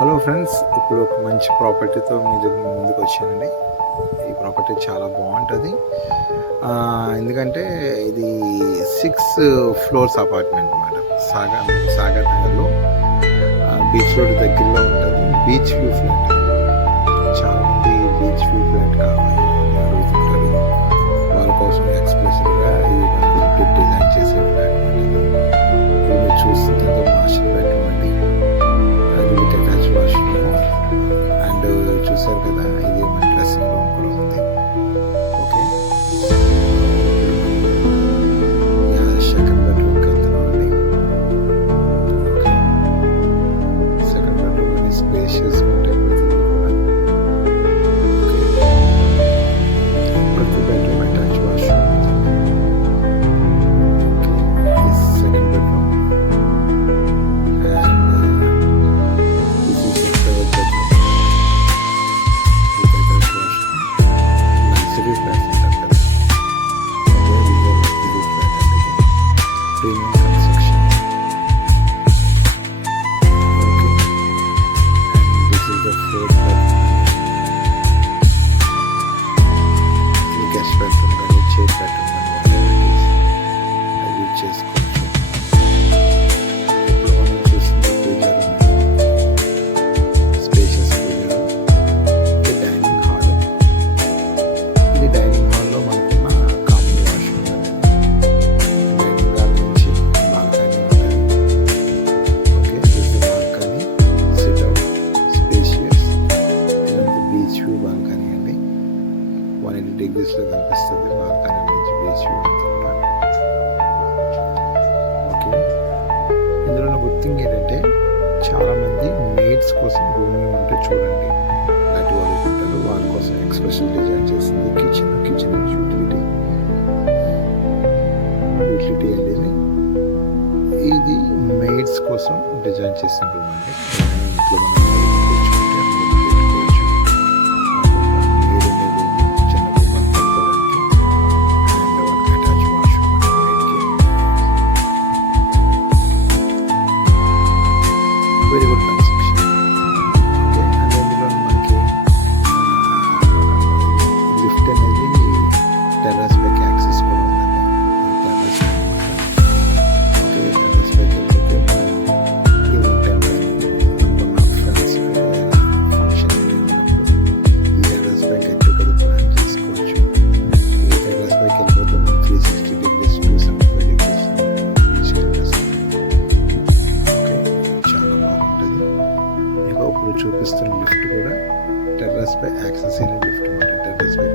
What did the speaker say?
Hello friends, ఇప్పుడు ఒక మంచి ప్రాపర్టీతో మీ ముందుకు వచ్చానండి. ఈ ప్రాపర్టీ చాలా బాగుంటుంది. ఎందుకంటే ఇది 6 ఫ్లోర్స్ అపార్ట్మెంట్ అనమాట. సాగర్ నగర్లో బీచ్ రోడ్ దగ్గరలో ఉంటుంది. Beach view flat. చాలామంది బీచ్ వ్యూ ఫ్లాట్ కావాలి అడుగుతుంటారు. వాళ్ళ కోసం ఎక్స్ప్రెసివ్గా ఇది కంప్లీట్ డిజైన్ చేసే ఫ్లాట్ అనమాట. ఇప్పుడు మీరు చూస్తున్నది మాస్టర్ బెడ్రూమ్ అండి. అది విత్ అటాచ్ వాష్రూమ్. అండ్ చూసారు కదా, ఇది మన డ్రెస్సింగ్ రూమ్ కూడా ఉంది. ఓకే, సెకండ్ బెడ్రూమ్కి వెళ్తున్నామండి. ఓకే, సెకండ్ బెడ్రూమ్ అని స్పేషియస్ ఉంటే ప్రతి bedroom attach washroom. Second bedroom. Premium construction. Okay, and this is the fourth bedroom. The guest bedroom కానీ చైర్ బెడ్రూమ్ కానీ అది చేసుకోవచ్చు. ఇప్పుడు మనం చూస్తున్న పూజా రూమ్, స్పేషియస్ పూజా రూమ్. ఇది డైనింగ్ హాల్. ఇది డైనింగ్ హాల్లో మనకున్న కామన్ వాష్రూమ్. డైనింగ్ హాల్ నుంచి బాల్కనీ ఉంటుంది. Okay, this the balcony, SIT out, spacious. ఇదంతా బీచ్ వ్యూ బాల్కనీ అండి. 180 degreesలో కనిపిస్తుంది బాల్కనీ నుంచి బీచ్ వ్యూ అంతా కూడా. ఓకే, ఇందులో గుడ్ థింగ్ ఏంటంటే చాలామంది మెయిడ్స్ కోసం రూమ్ ఉంటే చూడండి అలాంటి వాళ్ళు ఉంటారు. వాళ్ళ కోసం ఎక్స్పెషల్ డిజైన్ చేసింది కిచెన్ యూటిలిటీ అనేది. ఇది మెయిడ్స్ కోసం డిజైన్ చేసిన రూమ్ అండి. ఇంట్లో మనం మెయిడ్ కూర్చుంటే పెట్టుకోవచ్చు. మెయిడ్ అనే రూమ్, చిన్న రూమ్ అని పెట్టుకోవడానికి. అండ్ వాళ్ళకి అటాచ్ వాష్రూమ్ అండి మెయిడ్కి. Very good construction. Okay, and ఇందులో మనకి లిఫ్ట్ అనేది టెర్రస్ పైకి యాక్సెస్ కూడా ఉందండి. టెర్రస్ అనమాట. ఓకే, టెర్రస్ పైకి వెళ్ళిపోతే ఈవెంట్ టైం అనుకున్న ఫ్రెండ్స్ ఫంక్షన్ ఉన్నప్పుడు ఈ టెర్రస్ పైకి వచ్చి కదా ప్లాన్ చేసుకోవచ్చు. ఈ టెర్రస్ పైకి వెళ్ళిపోతే మనం 360 degrees 275 degrees బీచ్ కనిపిస్తుంది. ఓకే, చాలా బాగుంటుంది. మీకు ఇప్పుడు చూపిస్తున్న లిఫ్ట్ కూడా టెర్రస్ పై యాక్సెస్ అయిన లిఫ్ట్ అనమాట. టెర్రస్ పై